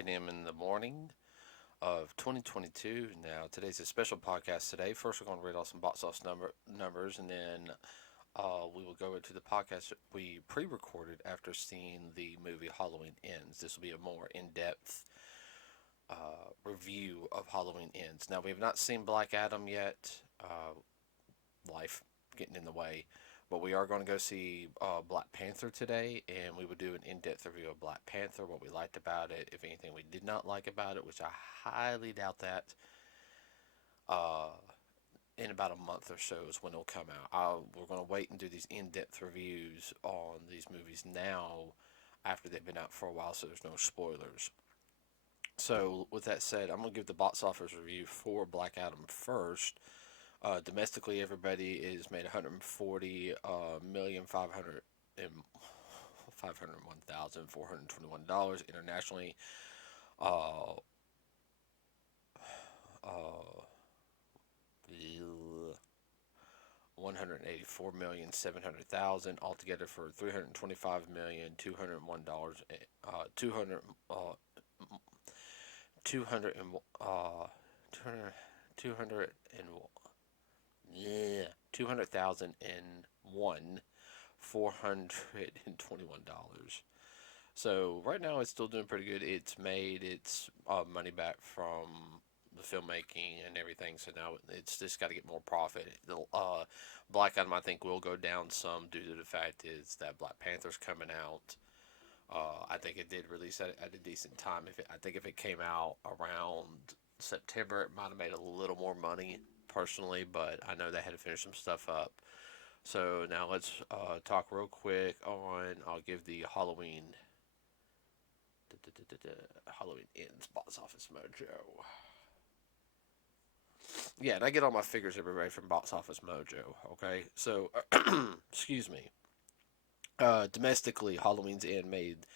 10 a.m. in the morning of 2022. Now, today's a special podcast today. First, we're going to read off some box office numbers, and then we will go into the podcast that we pre-recorded after seeing the movie Halloween Ends. This will be a more in-depth review of Halloween Ends. Now, we have not seen Black Adam yet. Life getting in the way. But we are going to go see Black Panther today, and we will do an in-depth review of Black Panther, what we liked about it, if anything we did not like about it, which I highly doubt that. In about a month or so is when it'll come out. We're going to wait and do these in-depth reviews on these movies now after they've been out for a while, so there's no spoilers. So, with that said, I'm going to give the box office review for Black Adam first. Domestically, everybody is made $140,501,421. Internationally, uh, uh, 184,700,000 altogether for $325,201. 200 and 200,001 $421. So right now it's still doing pretty good. It's made its money back from the filmmaking and everything. So now it's just got to get more profit. The Black Adam I think will go down some due to the fact is that Black Panther's coming out. I think it did release at a decent time. I think if it came out around September, it might have made a little more money personally, but I know they had to finish some stuff up. So now let's talk real quick on. I'll give the Halloween Ends box office mojo. Yeah, and I get all my figures everybody from Box Office Mojo. Okay, so excuse me. Domestically, Halloween's End made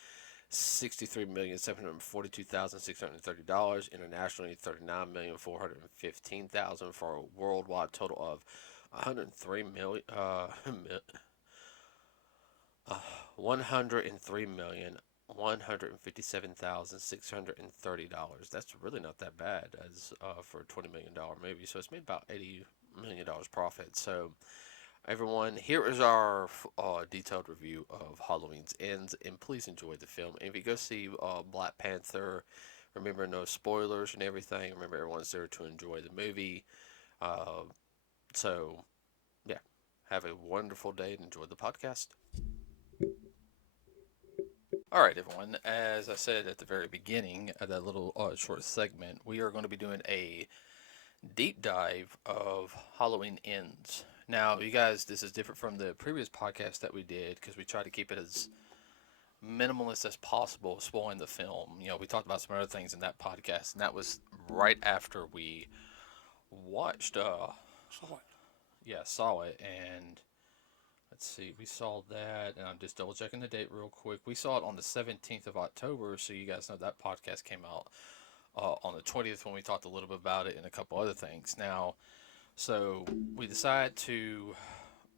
$63,742,630. Internationally, $39,415,000 for a worldwide total of $103,157,630. That's really not that bad as for a $20 million movie. So it's made about $80 million profit. So everyone, here is our detailed review of Halloween's Ends, and please enjoy the film. And if you go see Black Panther, remember no spoilers and everything. Remember everyone's there to enjoy the movie. So, yeah, have a wonderful day and enjoy the podcast. All right, everyone. As I said at the very beginning of that little short segment, we are going to be doing a deep dive of Halloween Ends. Now, you guys, this is different from the previous podcast that we did because we tried to keep it as minimalist as possible, spoiling the film. You know, we talked about some other things in that podcast, and that was right after we watched. Saw it. Yeah, saw it, and let's see, we saw that, and I'm just double checking the date real quick. We saw it on the 17th of October, so you guys know that podcast came out on the 20th when we talked a little bit about it and a couple other things. Now, so we decided to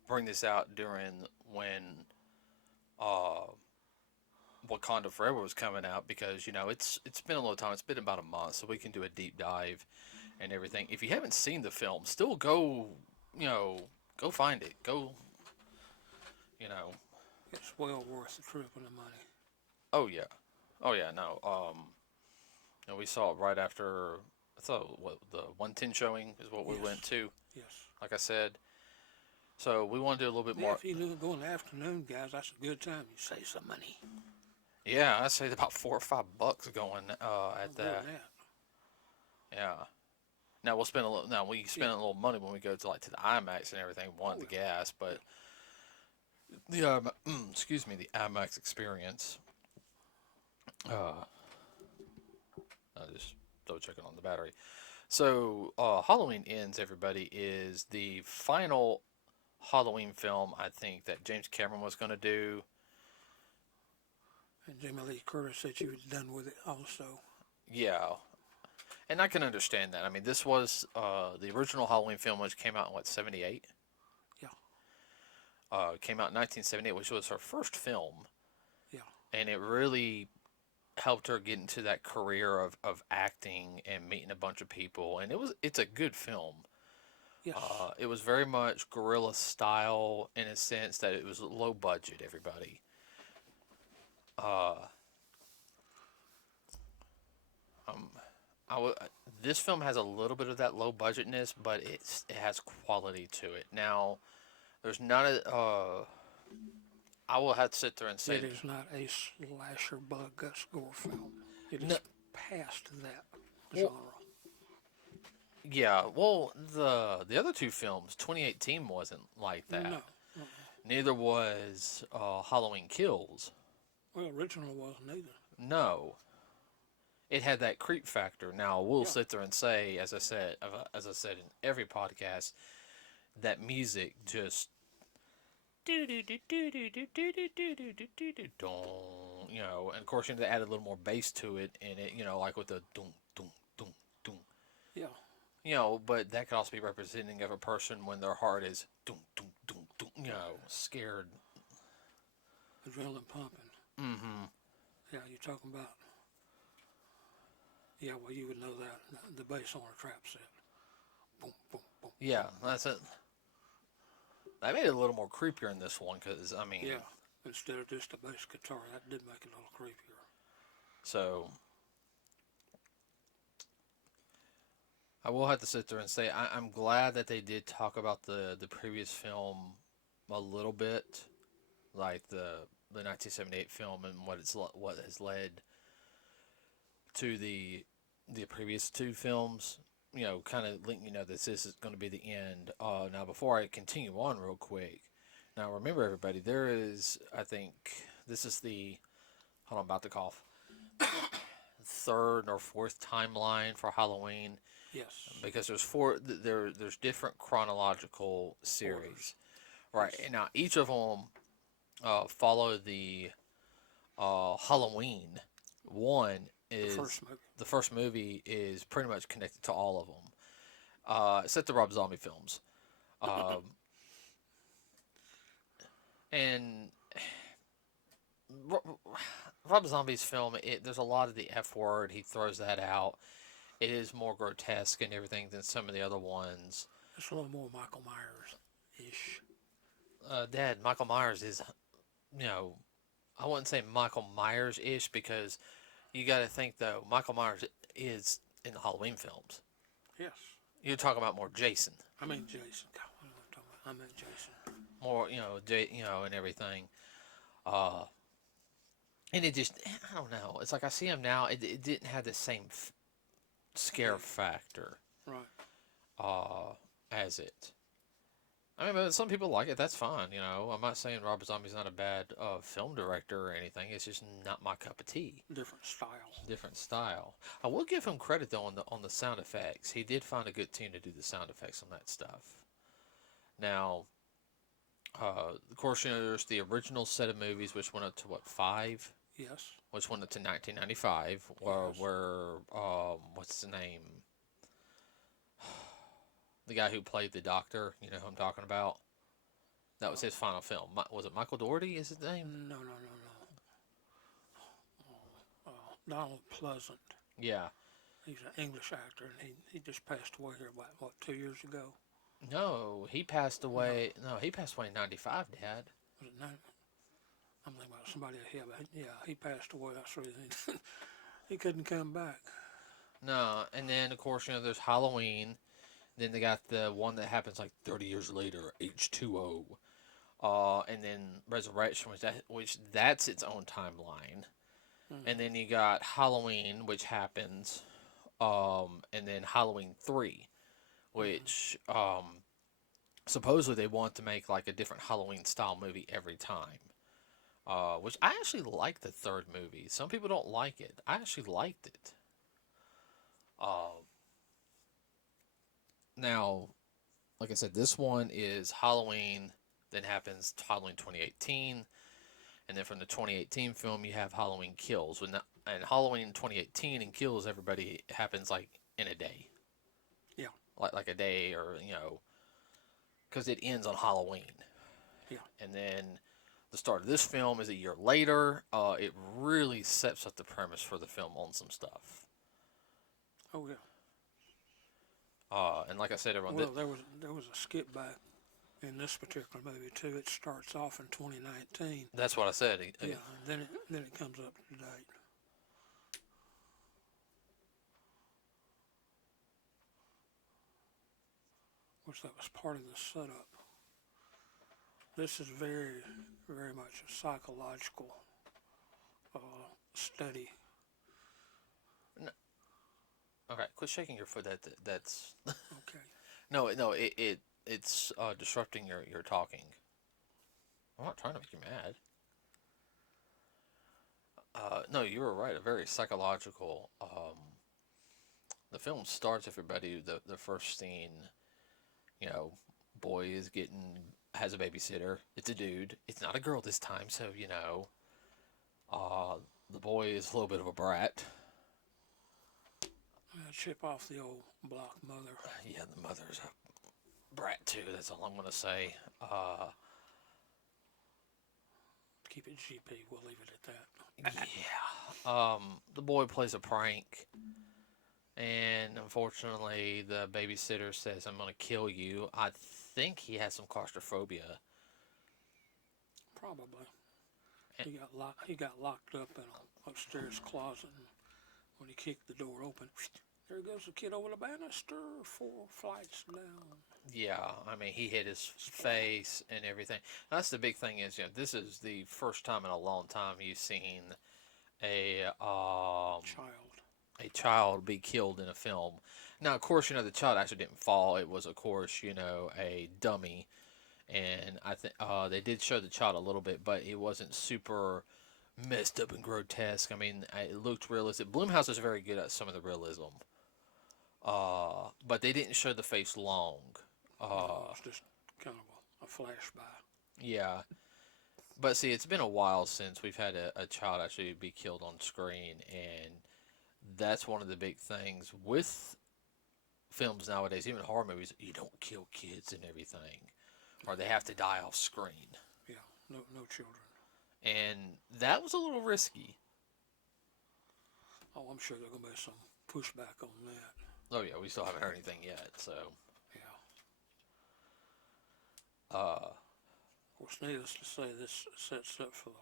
bring this out during when Wakanda Forever was coming out because, you know, it's been a little time. It's been about a month, so we can do a deep dive and everything. If you haven't seen the film, still go, go find it. Go, It's well worth the trip and the money. Oh, yeah. Oh, yeah, no. We saw it right after, I thought, the 110 showing is what we went to. Yes. Like I said. So we want to do a little bit more. If you go in the afternoon, guys, that's a good time. You save some money. Yeah, I'd say about $4 or $5 going at that. Yeah. Now we'll spend a little. Now we spend a little money when we go to the IMAX and everything. The gas, but the excuse me, the IMAX experience. Just double checking on the battery. So Halloween Ends, everybody, is the final Halloween film I think that James Cameron was going to do. And Jamie Lee Curtis said she was done with it also. Yeah. And I can understand that. I mean, this was the original Halloween film, which came out in, 78? Yeah. Came out in 1978, which was her first film. Yeah. And it really helped her get into that career of acting and meeting a bunch of people. And it's a good film. Yes. It was very much guerrilla style in a sense that it was low budget. Everybody. Uh, um, this film has a little bit of that low budgetness, but it has quality to it. Now, there's not a. I will have to sit there and say It is not a slasher blood guts gore film. It no. is past that Well, genre. yeah, well, the other two films, 2018 wasn't like that. No. Neither was Halloween Kills. Well, original wasn't either. No, it had that creep factor. Now we'll Yeah. sit there and say, as I said in every podcast, that music just and of course they added a little more bass to it, and it like with the dum dum dum dum. Yeah. But that could also be representing of a person when their heart is dum dum dum dum, scared. Adrenaline pumping. Mm-hmm. Yeah, you're talking about. Yeah, well, you would know that. The bass on a trap set. Boom, boom, boom. Yeah, that's it. They made it a little more creepier in this one because, I mean... Yeah, instead of just a bass guitar, that did make it a little creepier. So, I will have to sit there and say I'm glad that they did talk about the previous film a little bit, like the 1978 film and what has led to the previous two films. Kind of link, that this is going to be the end. Now, before I continue on real quick, now remember everybody, there is, I think, this is the, hold on, I'm about to cough, third or fourth timeline for Halloween. Yes. Because there's there's different chronological series. Right, Yes. and now each of them follow the Halloween. One is the first movie is pretty much connected to all of them, except the Rob Zombie films. And Rob Zombie's film, there's a lot of the F word. He throws that out. It is more grotesque and everything than some of the other ones. It's a little more Michael Myers-ish. Dad, Michael Myers is, I wouldn't say Michael Myers-ish because you got to think, though, Michael Myers is in the Halloween films. Yes. You're talking about more Jason. I mean Jason. God, what am I talking about? I meant Jason. More, and everything. And it just, I don't know. It's like I see him now. It didn't have the same scare factor. Right. As it. I mean, but some people like it. That's fine. I'm not saying Robert Zombie's not a bad film director or anything. It's just not my cup of tea. Different style. I will give him credit though on the sound effects. He did find a good team to do the sound effects on that stuff. Now, of course, there's the original set of movies, which went up to 5? Yes. Which went up to 1995. Where what's his name? The guy who played the Doctor, you know who I'm talking about? That was his final film. Was it Michael Dougherty is his name? No. Donald Pleasant. Yeah. He's an English actor, and he just passed away here about, 2 years ago? No, he passed away. No, he passed away in 95, Dad. Was it 90? I'm thinking about somebody here, but yeah, he passed away. That's the reason he couldn't come back. No, and then, of course, there's Halloween. Then they got the one that happens like 30 years later, H2O. And then Resurrection, which that's its own timeline. Mm-hmm. And then you got Halloween, which happens, and then Halloween 3, which supposedly they want to make like a different Halloween style movie every time. Which I actually like the third movie. Some people don't like it. I actually liked it. Now, like I said, this one is Halloween, then happens Halloween 2018, and then from the 2018 film you have Halloween Kills. And Halloween 2018 and Kills, everybody happens like in a day. Yeah. Like a day, or because it ends on Halloween. Yeah. And then The start of this film is a year later. It really sets up the premise for the film on some stuff. Oh yeah. And like I said, everyone, Well, there was a skip back in this particular movie too. It starts off in 2019. that's what I said. Yeah, and then it comes up to date. Which that was part of the setup. This is very, very much a psychological study. Okay, quit shaking your foot. That's Okay. no. It's disrupting your talking. I'm not trying to make you mad. No, you were right. A very psychological. The film starts everybody. The first scene, you know, boy is getting has a babysitter. It's a dude. It's not a girl this time. So uh, the boy is a little bit of a brat. Chip off the old block mother. Yeah, the mother's a brat too. That's all I'm gonna say. Keep it GP. We'll leave it at that. Yeah. The boy plays a prank, and unfortunately, the babysitter says, "I'm gonna kill you." I think he has some claustrophobia. Probably. And, He got locked up in a upstairs closet, and when he kicked the door open, there goes the kid over the banister, 4 flights down. yeah, I mean, he hit his face and everything. That's the big thing is, this is the first time in a long time you've seen a Child. a child be killed in a film. Now, of course, the child actually didn't fall. It was, of course, a dummy, and I think they did show the child a little bit, but it wasn't super messed up and grotesque. I mean, it looked realistic. Blumhouse is very good at some of the realism, but they didn't show the face long. No, it's just kind of a flashby. Yeah, but see, it's been a while since we've had a child actually be killed on screen, and that's one of the big things with films nowadays, even horror movies. You don't kill kids and everything, or they have to die off screen, Yeah, no children. and that was a little risky. Oh, I'm sure there's gonna be some pushback on that. Oh yeah, we still haven't heard anything yet, so. Yeah. Uh, Of course, needless to say, this sets up for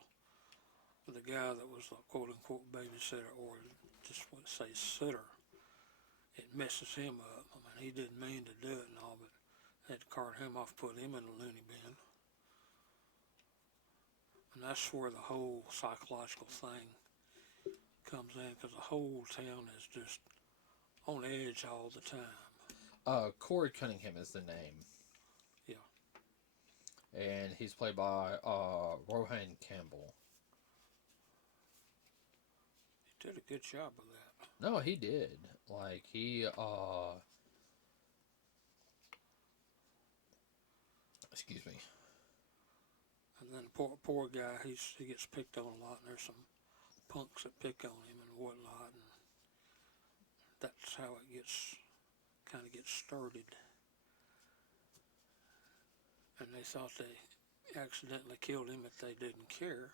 the guy that was the quote unquote babysitter, or just what say sitter. It messes him up. I mean, he didn't mean to do it and all, but had to cart him off, put him in a loony bin. And that's where the whole psychological thing comes in, because the whole town is just on edge all the time. Corey Cunningham is the name, Yeah. and he's played by Rohan Campbell. He did a good job of that. No, he did. Like excuse me. And then poor guy, he gets picked on a lot, and there's some punks that pick on him and whatnot, and that's how it kind of gets started. And they thought they accidentally killed him, but they didn't care.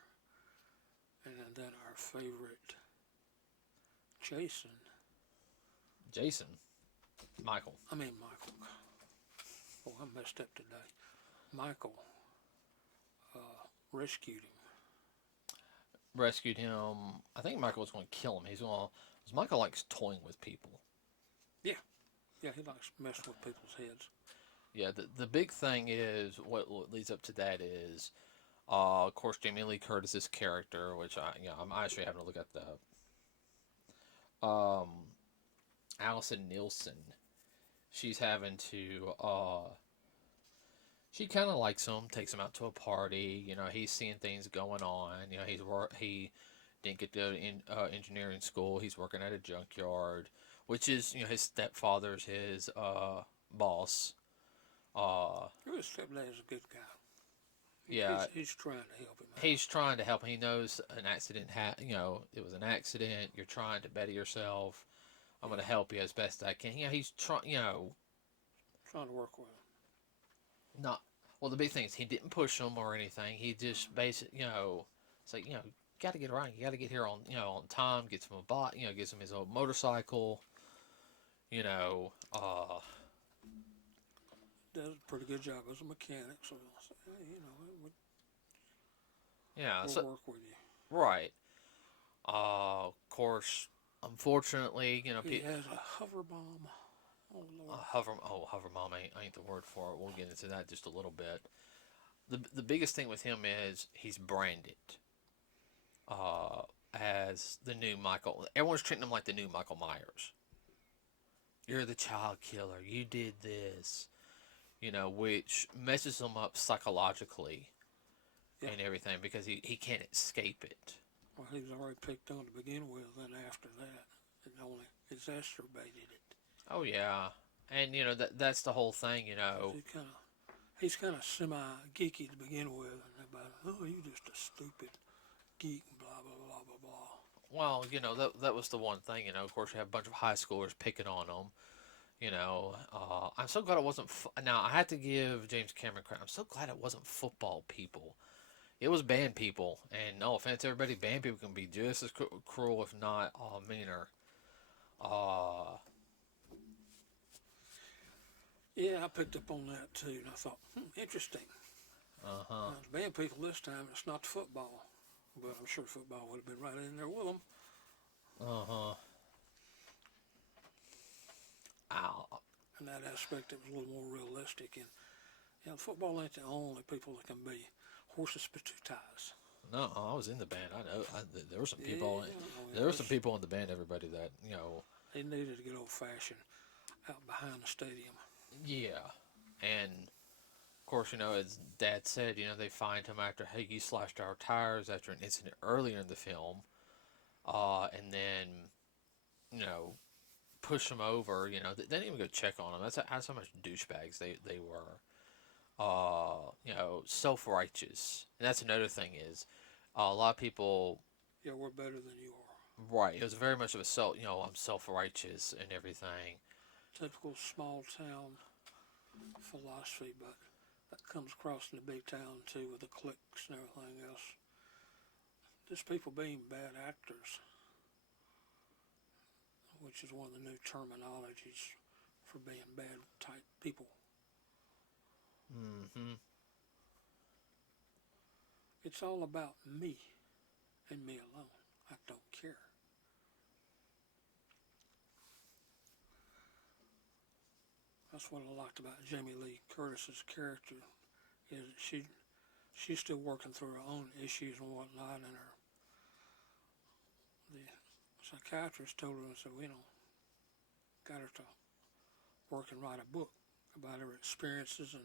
And then our favorite, Jason. Michael. I mean Michael. Oh, I messed up today. Michael rescued him. Rescued him. I think Michael was going to kill him. Because Michael likes toying with people. Yeah, he likes messing with people's heads. Yeah, the big thing is what leads up to that is, of course, Jamie Lee Curtis's character, which I'm actually having to look at the Allison Nielsen. She's having to she kind of likes him, takes him out to a party. He's seeing things going on. He didn't get to go to engineering school. He's working at a junkyard, which is his stepfather's his boss. His stepdad's a good guy. Yeah, he's trying to help him out. He's trying to help him. He knows an accident. It was an accident. You're trying to better yourself. I'm going to help you as best I can. He's trying. Trying to work with him. Not Well, the big thing is he didn't push them or anything. He just basically, it's like, got to get around. You got to get here on time. Gets him a bot, gets him his old motorcycle. You know, Does a pretty good job as a mechanic, so I say, hey, yeah. we'll So work with you. right. Of course, unfortunately, He has a hover bomb. Oh Lord. hover mom ain't the word for it. We'll get into that just a little bit. The biggest thing with him is he's branded uh, as the new Michael. Everyone's treating him like the new Michael Myers. You're the child killer. You did this. Which messes him up psychologically Yeah. and everything because he can't escape it. Well, he was already picked on to begin with, and after that, it only exacerbated it. Oh yeah, and that's the whole thing. 'Cause he's kind of semi geeky to begin with, and everybody, oh, you just a stupid geek, blah blah blah blah blah. Well, that was the one thing. Of course, you have a bunch of high schoolers picking on him. I'm so glad it wasn't. Now I have to give James Cameron credit. I'm so glad it wasn't football people. It was band people, and no offense, everybody, band people can be just as cruel, if not meaner. Uh, Yeah, I picked up on that too, and I thought, interesting. uh huh. The band people this time, it's not football, but I'm sure football would have been right in there with them. Uh huh. Ow. In that aspect, it was a little more realistic. And football ain't the only people that can be horses with two ties. No, I was in the band. I know. There were some people. Yeah, There were some people in the band. Everybody that they needed to get old fashioned out behind the stadium. Yeah, and of course, as Dad said, they find him after, hey, you slashed our tires after an incident earlier in the film, and then push him over. They didn't even go check on him. That's how much douchebags they were. Self righteous, and that's another thing is a lot of people. Yeah, we're better than you are. Right, it was very much of a I'm self righteous and everything. Typical small town philosophy, but that comes across in the big town too with the cliques and everything else. Just people being bad actors, which is one of the new terminologies for being bad type people. Mm-hmm. It's all about me and me alone. I don't care. That's what I liked about Jamie Lee Curtis's character, is that she's still working through her own issues and whatnot, and the psychiatrist told her, so got her to work and write a book about her experiences and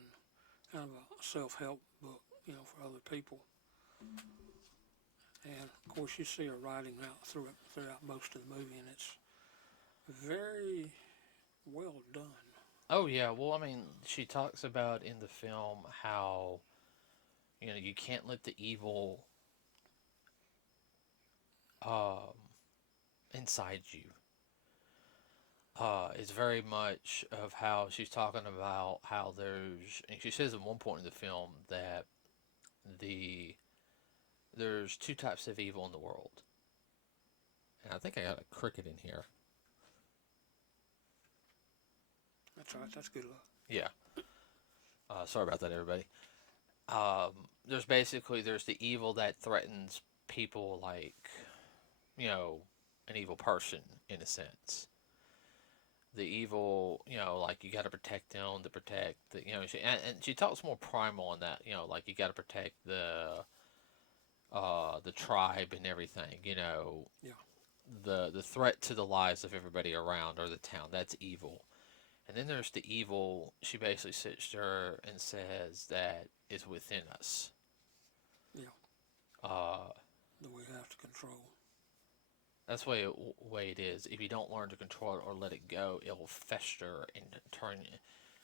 kind of a self-help book, for other people. And of course, you see her writing out throughout most of the movie, and it's very well done. Oh yeah, well I mean, she talks about in the film how you can't let the evil um, inside you. It's very much of how she's talking about how and she says at one point in the film that the there's two types of evil in the world, and I think I got a cricket in here. That's right. That's good luck. Yeah. Sorry about that, everybody. There's the evil that threatens people like, an evil person in a sense. The evil, like you got to protect them to protect the, and she talks more primal on that, like you got to protect the tribe and everything, Yeah. the threat to the lives of everybody around or the town. That's evil. And then there's the evil. She basically sits there and says that is within us. Yeah. Uh, That we have to control. that's the way it is. If you don't learn to control it or let it go, it will fester and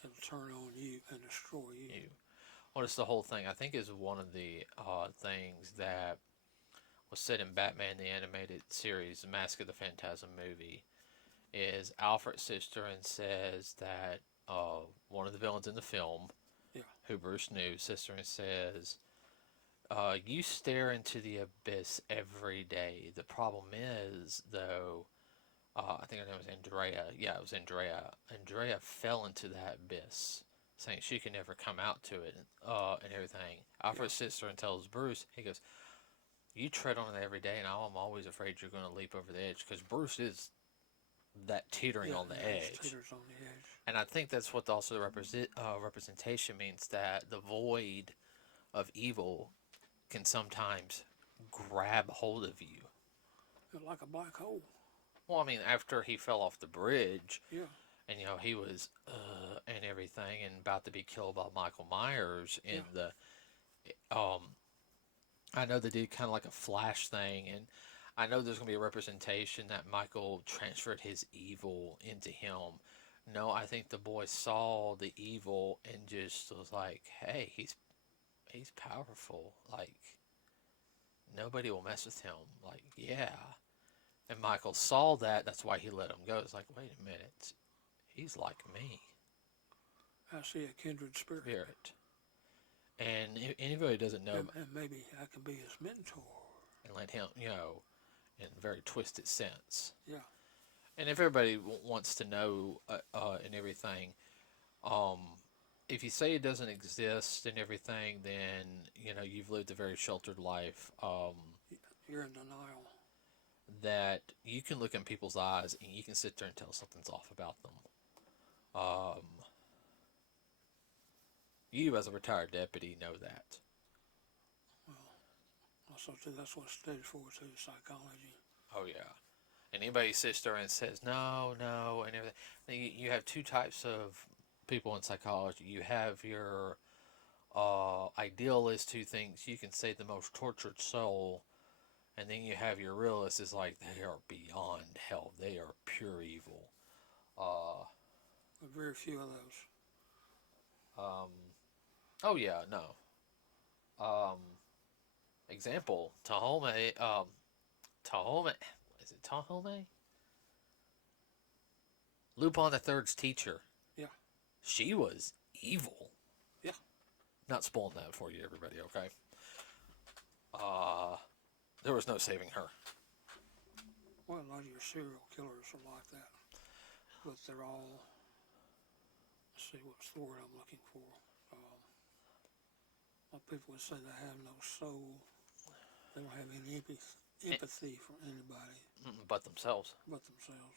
It'll turn on you and destroy you. Well, it's the whole thing. I think is one of the things that was said in Batman the Animated Series, the Mask of the Phantasm movie, is Alfred sits there and says that one of the villains in the film Yeah. who Bruce knew, sister, and says, "You stare into the abyss every day. The problem is, though, I think her name was Andrea. Yeah, it was Andrea. Andrea fell into that abyss, saying she could never come out to it, and everything." Alfred's sister and tells Bruce, he goes, "You tread on it every day, and I'm always afraid you're going to leap over the edge," because Bruce is that teetering Yeah, on the yeah, he edge. teeters on the edge. And I think that's what also the representation means, that the void of evil can sometimes grab hold of you. Like a black hole. Well, I mean, after he fell off the bridge, Yeah. and he was and everything, and about to be killed by Michael Myers in Yeah. the I know they did kind of like a flash thing, and I know there's gonna be a representation that Michael transferred his evil into him. No, I think the boy saw the evil and just was like, "Hey, he's powerful. Like nobody will mess with him. Like yeah." And Michael saw that. That's why he let him go. It's like, wait a minute, he's like me. I see a kindred spirit. Spirit. And anybody who doesn't know, And maybe I can be his mentor. and let him, in a very twisted sense. Yeah. And if everybody wants to know and everything, um, if you say it doesn't exist and everything, then you've lived a very sheltered life. You're in denial. That you can look in people's eyes and you can sit there and tell something's off about them. Um, you, as a retired deputy, know that. Well, also too, that's what I studied for too, psychology. Oh yeah. And anybody sits there and says no, no, and everything. You have two types of people in psychology. You have your idealist who thinks you can save the most tortured soul, and then you have your realist is like they are beyond hell. They are pure evil. But very few of those. Um, oh yeah, no. Um, Example, Tahome. Tahome. Is it Tahome? Lupin the Third's teacher. Yeah. She was evil. Yeah. Not spoiling that for you, everybody. Okay. There was no saving her. Well, a lot of your serial killers are like that, but they're all. Let's see, what's the word I'm looking for? A lot of people would say they have no soul. They don't have any empathy for anybody But themselves. but themselves.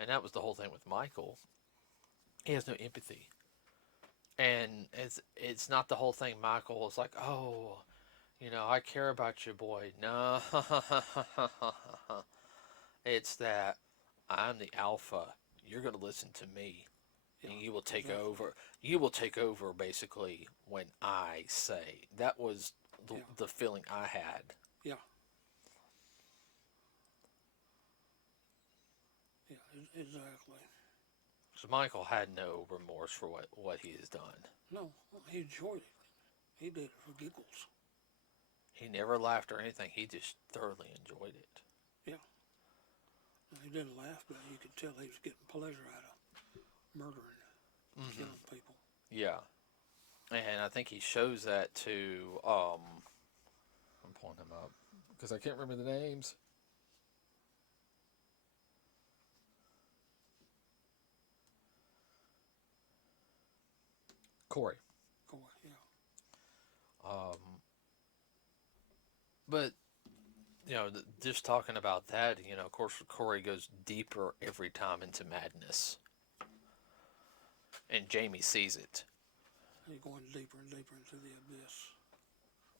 And that was the whole thing with Michael. He has no empathy. And it's not the whole thing. Michael was like, oh, I care about you, boy. No. It's that I'm the alpha. You're going to listen to me. Yeah, And you will take exactly. over. You will take over, basically, when I say. That was the feeling I had. Yeah. Yeah, exactly. So Michael had no remorse for what he has done. No, he enjoyed it. He did it for giggles. He never laughed or anything. He just thoroughly enjoyed it. Yeah. He didn't laugh, but you could tell he was getting pleasure out of murdering, killing people. Yeah. And I think he shows that to, I'm pulling him up because I can't remember the names. Corey. Yeah. But just talking about that, of course, Corey goes deeper every time into madness, and Jamie sees it. He's going deeper and deeper into the abyss.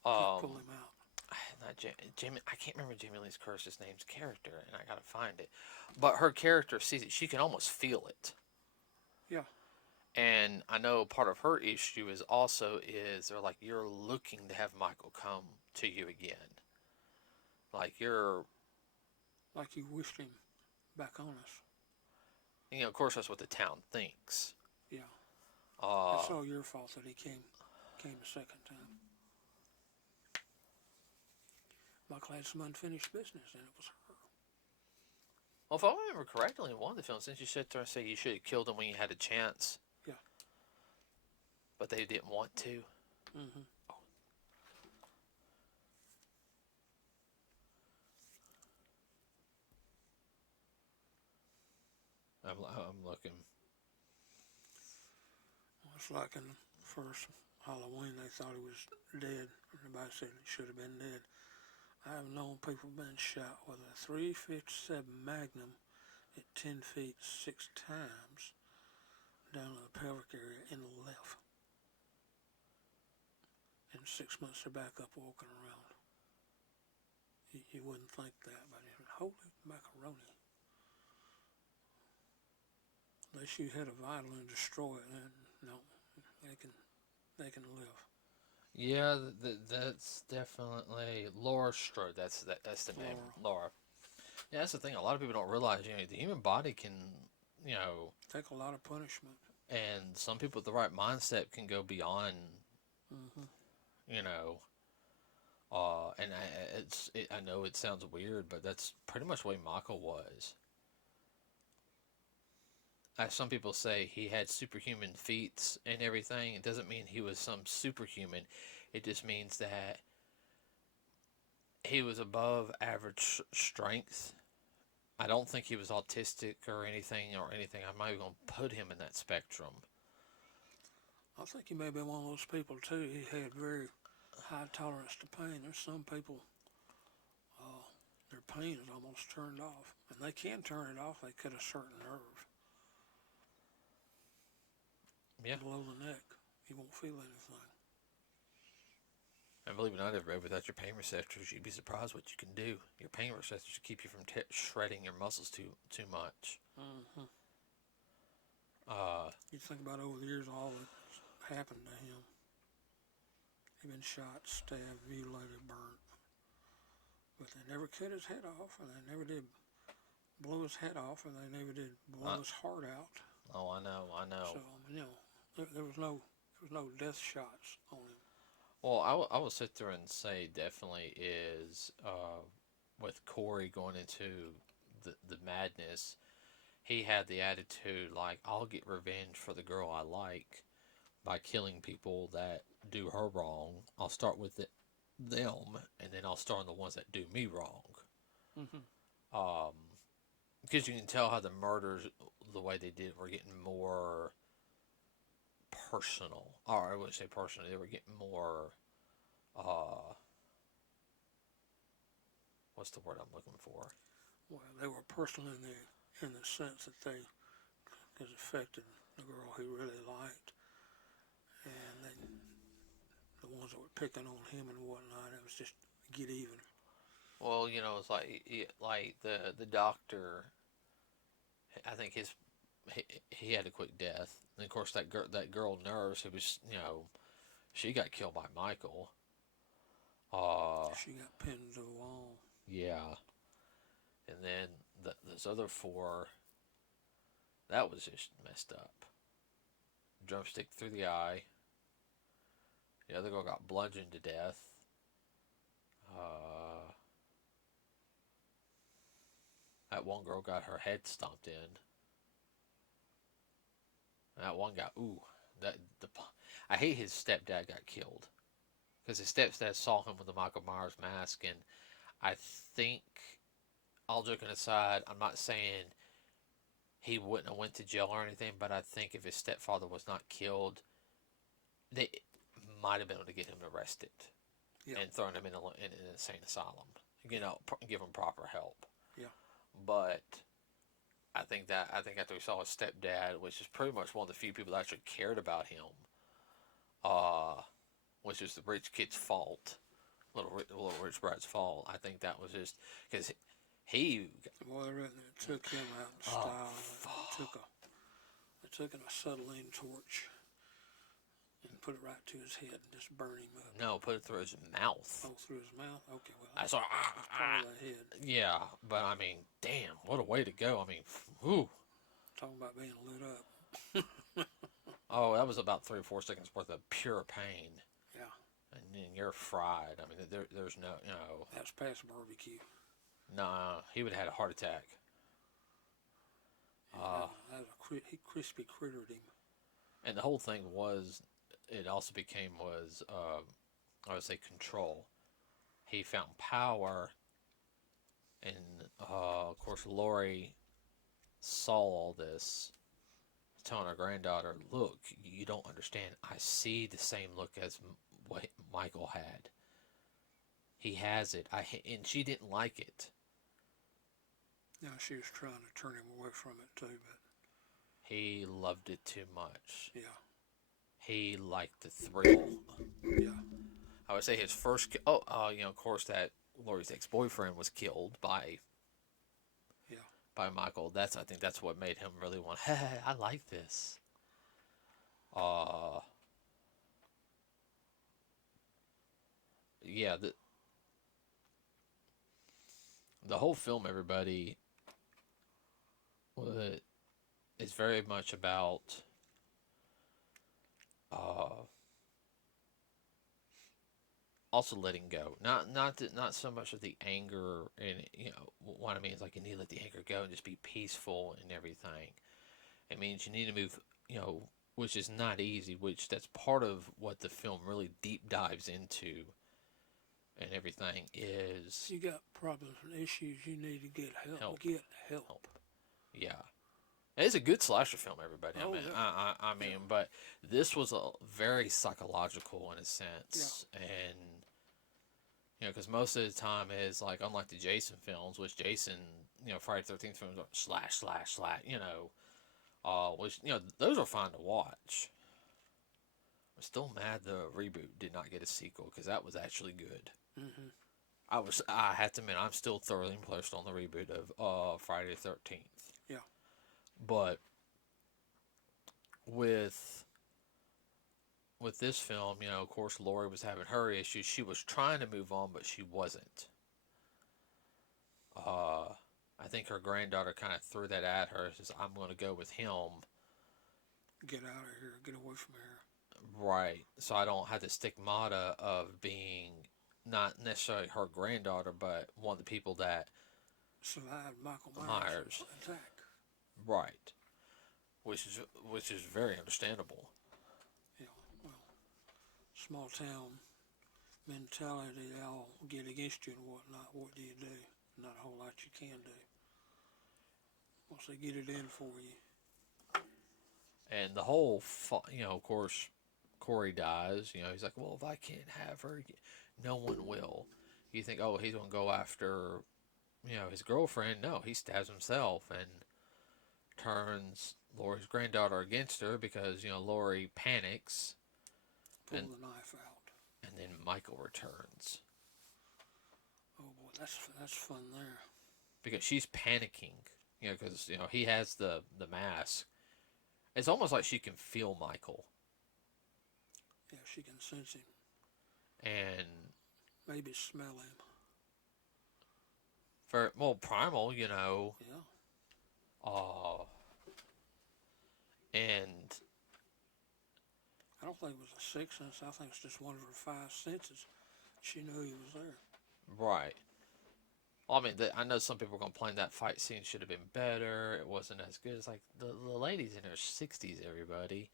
Can't pull him out. Not Jamie. I can't remember Jamie Lee Curtis's name's character, and I gotta find it. But her character sees it. She can almost feel it. Yeah. And I know part of her issue is they're like, you're looking to have Michael come to you again. Like you wished him back on us. of course that's what the town thinks. Yeah. Uh, It's all your fault that he came the second time. Michael had some unfinished business, and it was her. well, if I remember correctly, in one of the films, didn't you sit there and say you should have killed him when you had a chance? Yeah. but they didn't want to. Mm-hmm. I'm looking. It's like in the first Halloween, they thought he was dead. Everybody said he should have been dead. I have known people been shot with a .357 Magnum at 10 feet 6 times down to the pelvic area in the left. And 6 months they're back up walking around. You wouldn't think that, but holy macaroni. Unless you hit a vital and destroy it, then no, they can live. Yeah, that's definitely Laura Strode. That's the name, Laura. Yeah, that's the thing. A lot of people don't realize. The human body can, you know, Take a lot of punishment. and some people with the right mindset can go beyond. Mm-hmm. You know, and I know it sounds weird, but that's pretty much the way Michael was. As some people say, he had superhuman feats and everything. It doesn't mean he was some superhuman. It just means that he was above average strength. I don't think he was autistic or anything. I'm not even going to put him in that spectrum. I think he may be one of those people too. He had very high tolerance to pain. There's some people, their pain is almost turned off, and they can turn it off. They cut a certain nerve Yeah. below the neck. You won't feel anything. And believe it or not, everybody, without your pain receptors, you'd be surprised what you can do. Your pain receptors keep you from shredding your muscles too much. Mm-hmm. You think about over the years all that's happened to him. He'd been shot, stabbed, mutilated, burnt. But they never cut his head off, and they never did blow his head off, and they never did blow his heart out. Oh, I know. So there was no death shots on him. Well, I will sit there and say definitely is with Corey going into the madness. He had the attitude like, I'll get revenge for the girl I like by killing people that do her wrong. I'll start with them, and then I'll start on the ones that do me wrong. Mm-hmm. Because you can tell how the murders, the way they did, were getting more personal. Or I wouldn't say personal. They were getting more. What's the word I'm looking for? Well, they were personal in the sense that they has affected the girl he really liked, and then the ones that were picking on him and whatnot. It was just get even. Well, it's like the doctor. I think he had a quick death, and of course that girl nurse who was she got killed by Michael. She got pinned to the wall. Yeah, and then those other four, that was just messed up. Drumstick through the eye. The other girl got bludgeoned to death. That one girl got her head stomped in. That one guy, I hate his stepdad got killed. Because his stepdad saw him with the Michael Myers mask, and I think, all joking aside, I'm not saying he wouldn't have went to jail or anything, but I think if his stepfather was not killed, they might have been able to get him arrested and thrown him in an insane asylum. Give him proper help. Yeah. But I think after we saw his stepdad, which is pretty much one of the few people that actually cared about him, which is the rich kid's fault, little rich brat's fault. I think that was just because he. Well, they took him out in style. They took an acetylene torch and put it right to his head and just burn him up. No, put it through his mouth. Oh, through his mouth? Okay, well, I saw part of the head. Yeah, but I mean, damn, what a way to go. I mean, whew. Talking about being lit up. Oh, that was about 3 or 4 seconds worth of pure pain. Yeah. And then you're fried. I mean, there's no, That's past barbecue. Nah, he would have had a heart attack. He crispy crittered him. And the whole thing was, it also became was I would say control. He found power, and of course Lori saw all this, telling her granddaughter, "Look, you don't understand. I see the same look as what Michael had. He has it. And she didn't like it. Now she was trying to turn him away from it too, but He loved it too much. yeah, He liked the thrill. yeah, I would say his first. Of course, that Lori's ex-boyfriend was killed yeah. by Michael. I think that's what made him really want. Hey, I like this. Uh, yeah. The whole film, everybody, uh, is very much about uh also letting go. Not so much of the anger, and what I mean is like you need to let the anger go and just be peaceful and everything. It means you need to move, which is not easy. Which that's part of what the film really deep dives into, and everything If is you got problems and issues, you need to get help. help, Get help. help. Yeah, it's a good slasher film. Everybody, Oh yeah, I yeah, mean, but this was a very psychological in a yeah. sense, and because most of the time is like unlike the Jason films, which Jason, Friday 13th films are slash slash slash, which those are fine to watch. I'm still mad the reboot did not get a sequel because that was actually good. Mhm. I have to admit I'm still thoroughly impressed on the reboot of Friday the 13th, Yeah. but with with this film, of course Lori was having her issues. She was trying to move on, but she wasn't. Uh, I think her granddaughter kind of threw that at her. Says, "I'm going to go with him." Get out of here. Get away from here. Right. So I don't have the stigmata of being not necessarily her granddaughter, but one of the people that Survived Michael Myers' Myers. attack. Right. Which is very understandable. Yeah. Well, small town mentality. They all get against you and whatnot. What do you do? Not a whole lot you can do. Once they get it in for you. And the whole, of course, Corey dies. He's like, well, if I can't have her, no one will. You think, oh, he's gonna go after, his girlfriend. No, he stabs himself and turns Lori's granddaughter against her because Lori panics, Pull and the knife out. and then Michael returns Oh boy, that's fun there. because she's panicking. Because he has the mask. It's almost like she can feel Michael, Yeah, she can sense him. and Maybe smell him. for well primal, Yeah. uh, and I don't think it was a sixth sense. I think it's just one of her five senses. She knew he was there. right. Well, I mean, I know some people complain that fight scene should have been better. It wasn't as good. It's like the lady's in her 60s. Everybody,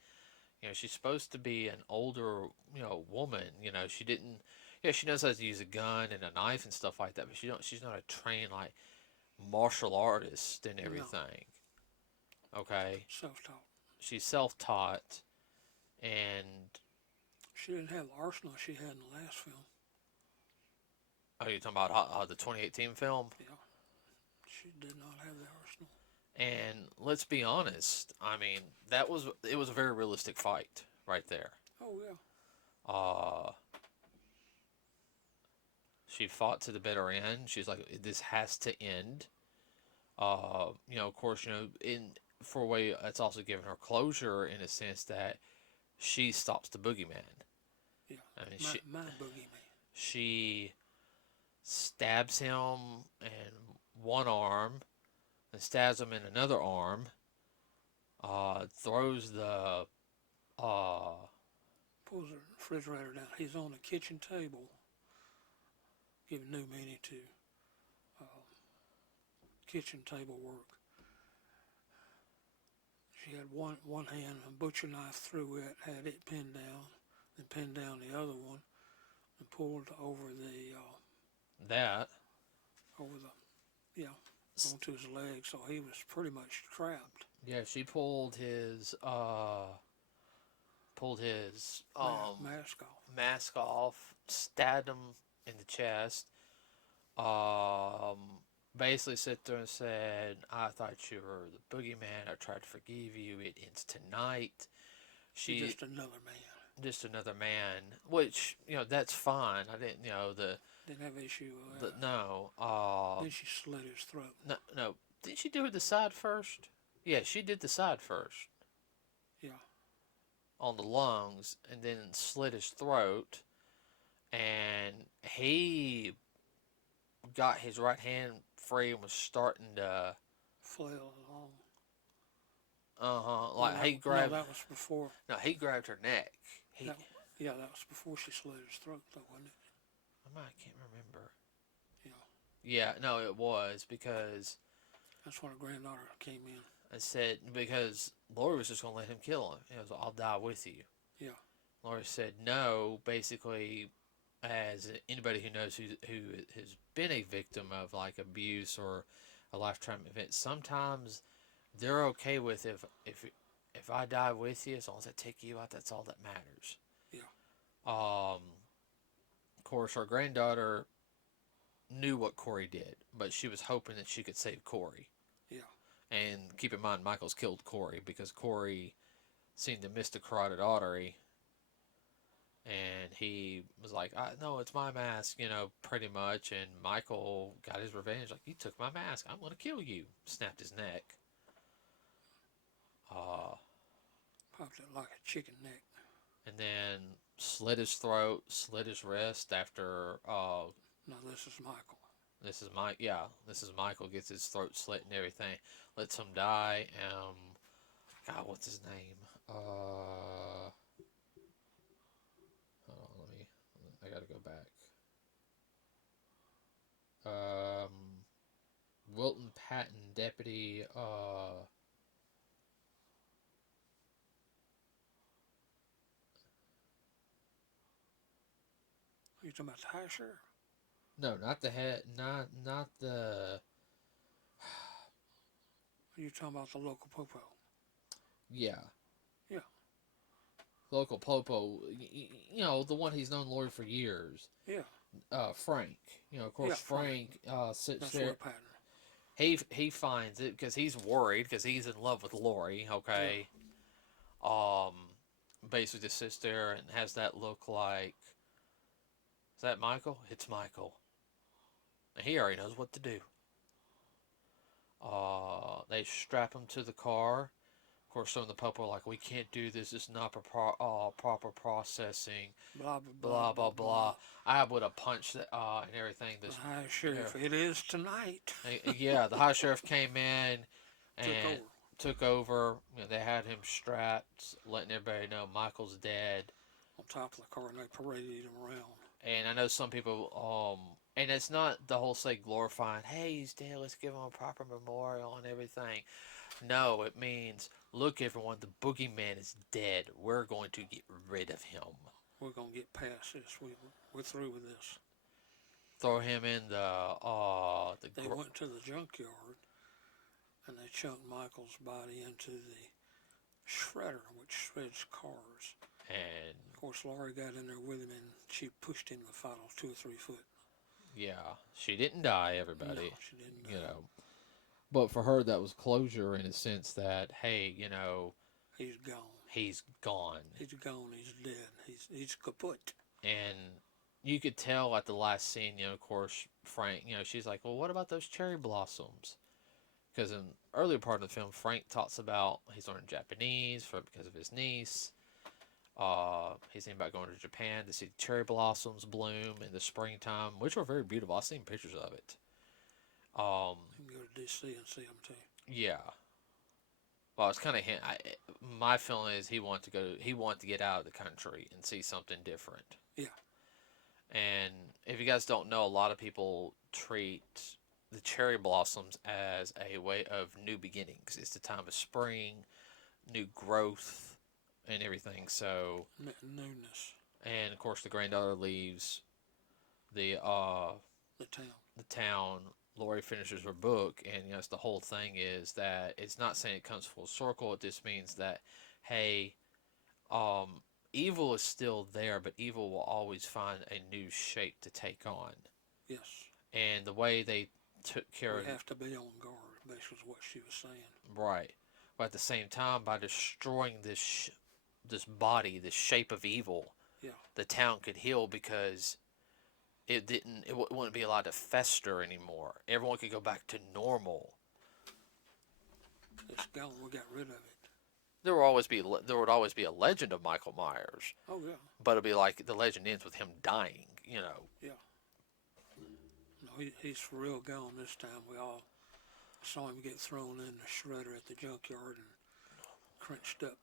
she's supposed to be an older, woman. She didn't. Yeah, she knows how to use a gun and a knife and stuff like that, but she's not a trained like martial artist and No, everything. Okay, self-taught. she's self-taught, and She didn't have the arsenal she had in the last film. oh, you're talking about the 2018 film. Yeah, she did not have the arsenal. And let's be honest. I mean, it was a very realistic fight right there. Oh yeah. Uh, she fought to the bitter end. She's like, this has to end. Of course, in for a way, it's also given her closure in a sense that she stops the boogeyman. Yeah. I mean, My boogeyman. she stabs him in one arm, and stabs him in another arm. Throws the uh, Pulls the refrigerator down. He's on the kitchen table, giving new meaning to uh, kitchen table work. She had one hand, a butcher knife through it, had it pinned down. and pinned down the other one and pulled over the That. over the onto his leg, so he was pretty much trapped. Yeah, she pulled his Mask off. mask off, stabbed him in the chest. Um, Basically sit there and said, "I thought you were the boogeyman. I tried to forgive you. It ends tonight." He's She just another man. just another man, which that's fine. I didn't Didn't have issue with the that. no Then she slit his throat. no. Didn't she do the side first? Yeah, she did the side first Yeah. on the lungs, and then slit his throat, and he got his right hand free and was starting to Flail along. like no, he grabbed. No, that was before. No, he grabbed her neck. That was before she slit his throat, though, wasn't it? I can't remember. Yeah. Yeah, no, it was because That's when her granddaughter came in. I said because Lori was just gonna let him kill him. I'll die with you. Yeah. Lori said no. Basically, as anybody who knows who has been a victim of like abuse or a lifetime event, sometimes they're okay with if I die with you, as long as I take you out, that's all that matters. Yeah. Of course, our granddaughter knew what Corey did, but she was hoping that she could save Corey. Yeah. And keep in mind, Michael's killed Corey because Corey seemed to miss the carotid artery. And he was like, no, it's my mask, pretty much. And Michael got his revenge. Like, you took my mask. I'm going to kill you. Snapped his neck. Popped it like a chicken neck. And then slit his throat, slit his wrist after. No, this is Michael. This is Michael. Gets his throat slit and everything. Lets him die. God, what's his name? Hold on, I gotta go back. Wilton Patton, deputy. Are you talking about the high sheriff? No, not the head. Not the. Are you talking about the local popo? Yeah. Yeah. Local popo. The one he's known Lori for years. Yeah. Frank. Of course, Frank sits That's there. He finds it because he's worried because he's in love with Lori. Okay. Yeah. Basically just sits there and has that look like, is that Michael? It's Michael. And he already knows what to do. They strap him to the car. Of course, some of the people are like, we can't do this. It's not proper processing. Blah, blah, blah, blah. I would have punched and everything. The high sheriff, it is tonight. Yeah, the high sheriff came in and took over. They had him strapped, letting everybody know Michael's dead. On top of the car, and they paraded him around. And I know some people, and it's not the whole say glorifying, hey, he's dead, let's give him a proper memorial and everything. No, it means, look, everyone, the boogeyman is dead. We're going to get rid of him. We're going to get past this. We're through with this. Throw him in They went to the junkyard, and they chunked Michael's body into the shredder, which shreds cars. And of course, Laurie got in there with him, and she pushed him the final 2 or 3 foot. Yeah, she didn't die, everybody. No, she didn't die. But for her, that was closure in a sense that, hey, he's gone. He's gone. He's gone. He's dead. He's kaput. And you could tell at the last scene, of course, Frank, she's like, well, what about those cherry blossoms? Because in the earlier part of the film, Frank talks about he's learning Japanese because of his niece. He's thinking about going to Japan to see cherry blossoms bloom in the springtime, which are very beautiful. I've seen pictures of it. You can go to DC and see them too. Yeah. Well, it's kind of my feeling is he wanted to get out of the country and see something different. Yeah. And if you guys don't know, a lot of people treat the cherry blossoms as a way of new beginnings. It's the time of spring, new growth, and everything. So newness. and of course the granddaughter leaves the The town. the town. Lori finishes her book, and yes, the whole thing is that it's not saying it comes full circle. It just means that, hey, um, evil is still there, but evil will always find a new shape to take on. Yes. And the way they took care We of have to be on guard, basically, is what she was saying. right, but at the same time, by destroying this body, this shape of evil, Yeah. the town could heal because it wouldn't be allowed to fester anymore. Everyone could go back to normal. It's gone. We got rid of it. There would always be a legend of Michael Myers, Oh, yeah. but it'd be like the legend ends with him dying. You know. Yeah. No, he's for real gone this time. We all saw him get thrown in the shredder at the junkyard and crunched up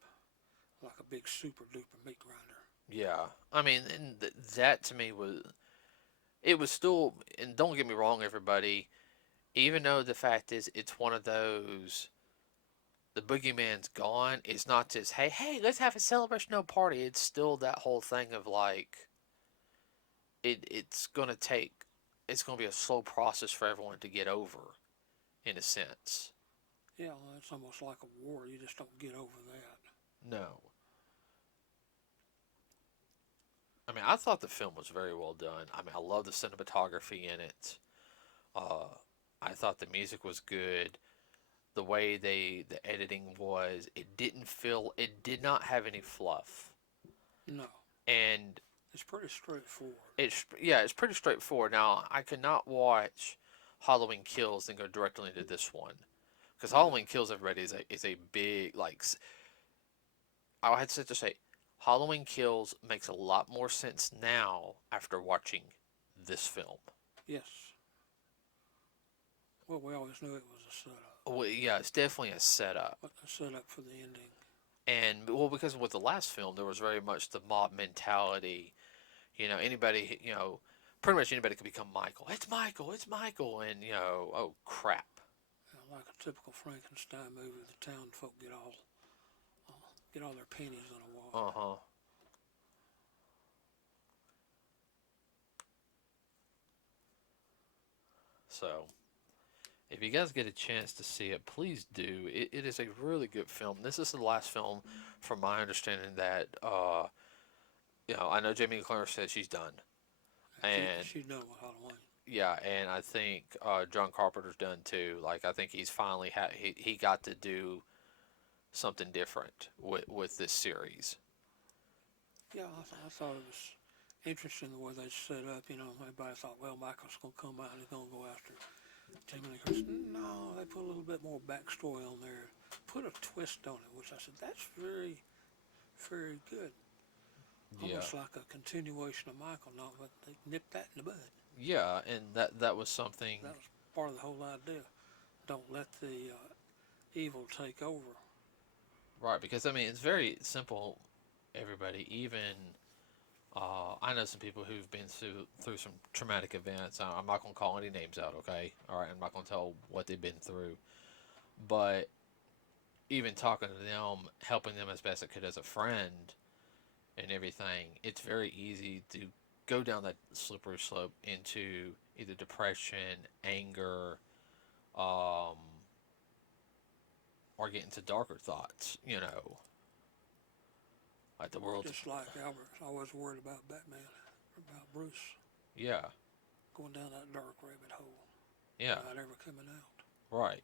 like a big super duper meat grinder. Yeah, I mean, and that to me was it was still. And don't get me wrong, everybody. Even though the fact is, it's one of those. The boogeyman's gone. It's not just hey, let's have a celebration, no party. It's still that whole thing of like it's gonna take. It's gonna be a slow process for everyone to get over, in a sense. Yeah, well, it's almost like a war. You just don't get over that. No. I mean, I thought the film was very well done. I mean, I love the cinematography in it. Uh, I thought the music was good. The way the editing was, it did not have any fluff, No, and it's pretty straightforward. it's pretty straightforward. Now, I could not watch Halloween Kills and go directly into this one because No, Halloween Kills everybody is a big like I had to say Halloween Kills makes a lot more sense now after watching this film. yes. Well, we always knew it was a setup. Well, yeah, it's definitely a setup. A setup for the ending. And well, because with the last film, there was very much the mob mentality. You know, anybody, pretty much anybody could become Michael. It's Michael. It's Michael. And oh crap. Like a typical Frankenstein movie, the town folk get all their pennies on a wad. Uh huh. So, if you guys get a chance to see it, please do. It is a really good film. This is the last film, from my understanding, that I know Jamie Clarence said she's done, and She's done with Halloween. yeah, and I think John Carpenter's done too. Like I think he's finally he got to do something different with this series. Yeah, I thought it was interesting the way they set up. Everybody thought, well, Michael's going to come out and he's going to go after Jamie Lee Curtis. No, they put a little bit more backstory on there. Put a twist on it, which I said, that's very, very good. Yeah, Almost like a continuation of Michael, not but they nipped that in the bud. yeah, and that was something. That was part of the whole idea. Don't let the evil take over. Right, because I mean it's very simple. Everybody, even I know some people who've been through some traumatic events. I'm not gonna call any names out, okay? All right, I'm not gonna tell what they've been through, but even talking to them, helping them as best I could as a friend, and everything, it's very easy to go down that slippery slope into either depression, anger, um, or get into darker thoughts. Like the world. Just like Albert, I was worried about Batman, about Bruce Yeah, going down that dark rabbit hole, yeah, not ever coming out. right.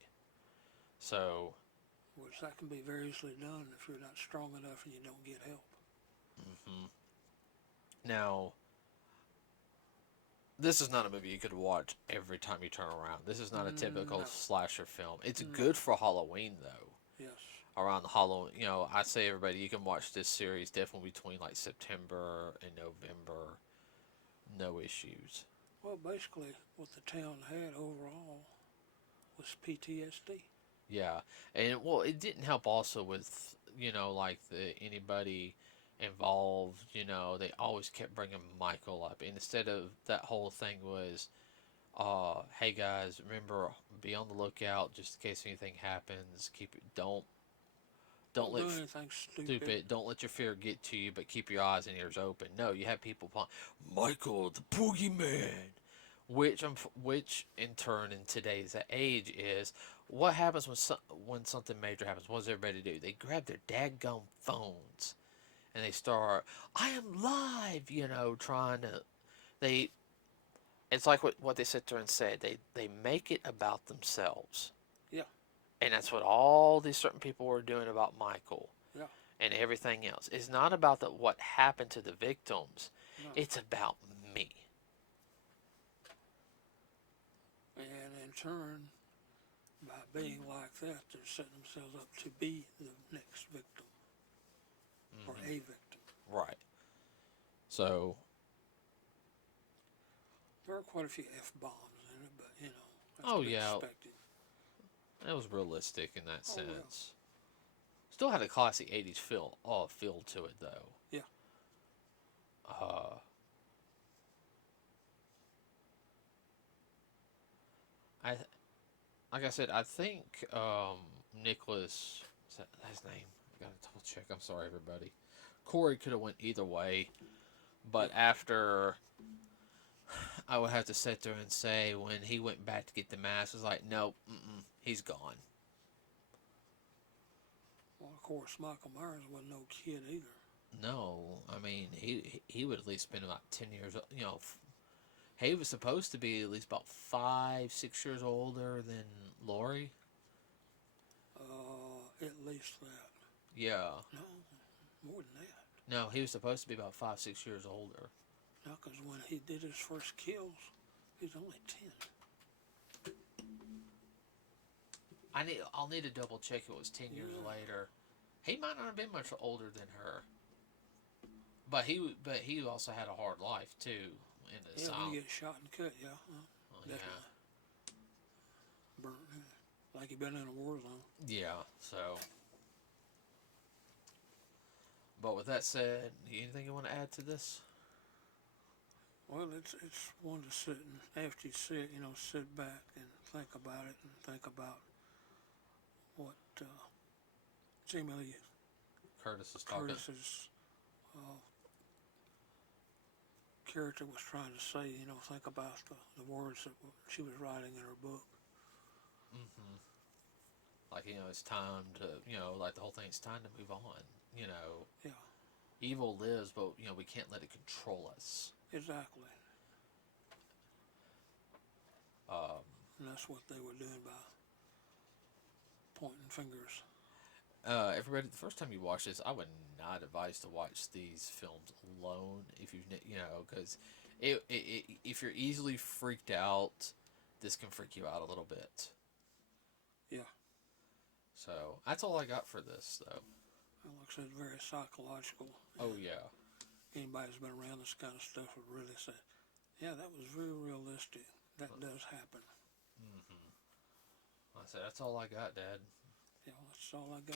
So, Which that can be very easily done if you're not strong enough and you don't get help. hmm now this is not a movie you could watch every time you turn around. This is not a typical No, slasher film. It's no, good for Halloween though. yes. Around the Halloween, I say everybody you can watch this series definitely between like September and November, no issues. Well, basically, what the town had overall was PTSD. Yeah, and well, it didn't help also with like the anybody involved. They always kept bringing Michael up, and instead of that whole thing was, hey guys, remember be on the lookout just in case anything happens. Keep it, Don't Don't let do anything stupid. Don't let your fear get to you, but keep your eyes and ears open. No, you have people Michael the boogeyman, which in turn in today's age is what happens when something major happens. What does everybody do? They grab their daggum phones and they start, I am live, trying to they. It's like what they sit there and say. They make it about themselves. Yeah. And that's what all these certain people were doing about Michael. Yeah. And everything else. It's not about what happened to the victims. No. It's about me. And in turn, by being like that, they're setting themselves up to be the next victim. Mm-hmm. Or a victim. Right. So. There are quite a few F-bombs in it, but, that's oh, to be yeah. expected. It was realistic in that sense. Yeah. Still had a classic 80s feel to it, though. Yeah. Like I said, I think Nicholas, is that his name? I gotta double check. I'm sorry, everybody. Corey could have went either way, but after, I would have to sit there and say when he went back to get the mask, it was like, nope, he's gone. Well, of course, Michael Myers wasn't no kid either. No, I mean he would at least been about 10 years. He was supposed to be at least about 5-6 years older than Laurie. At least that. Yeah. No, more than that. No, he was supposed to be about 5-6 years older. No, because when he did his first kills, he was only 10. I'll need to double check. It was 10 years later. He might not have been much older than her. But he also had a hard life too in the South. Yeah, when you get shot and cut, yeah. Yeah. Burnt, like he'd been in a war zone. Yeah. So. But with that said, anything you want to add to this? Well, it's one to sit and after you see it, sit back and think about it and think about what Jamie Lee Curtis's character was trying to say. Think about the words that she was writing in her book. Mm-hmm. Like, it's time to, like the whole thing, it's time to move on. Yeah. Evil lives, but we can't let it control us. Exactly. And that's what they were doing by pointing fingers. Everybody, the first time you watch this, I would not advise to watch these films alone. If because if you're easily freaked out, this can freak you out a little bit. Yeah. So that's all I got for this, though. Well, like I said, very psychological. Oh yeah. Anybody who's been around this kind of stuff would really say, "Yeah, that was very realistic. That does happen." Mm-hmm. I said that's all I got, Dad. Yeah, that's all I got.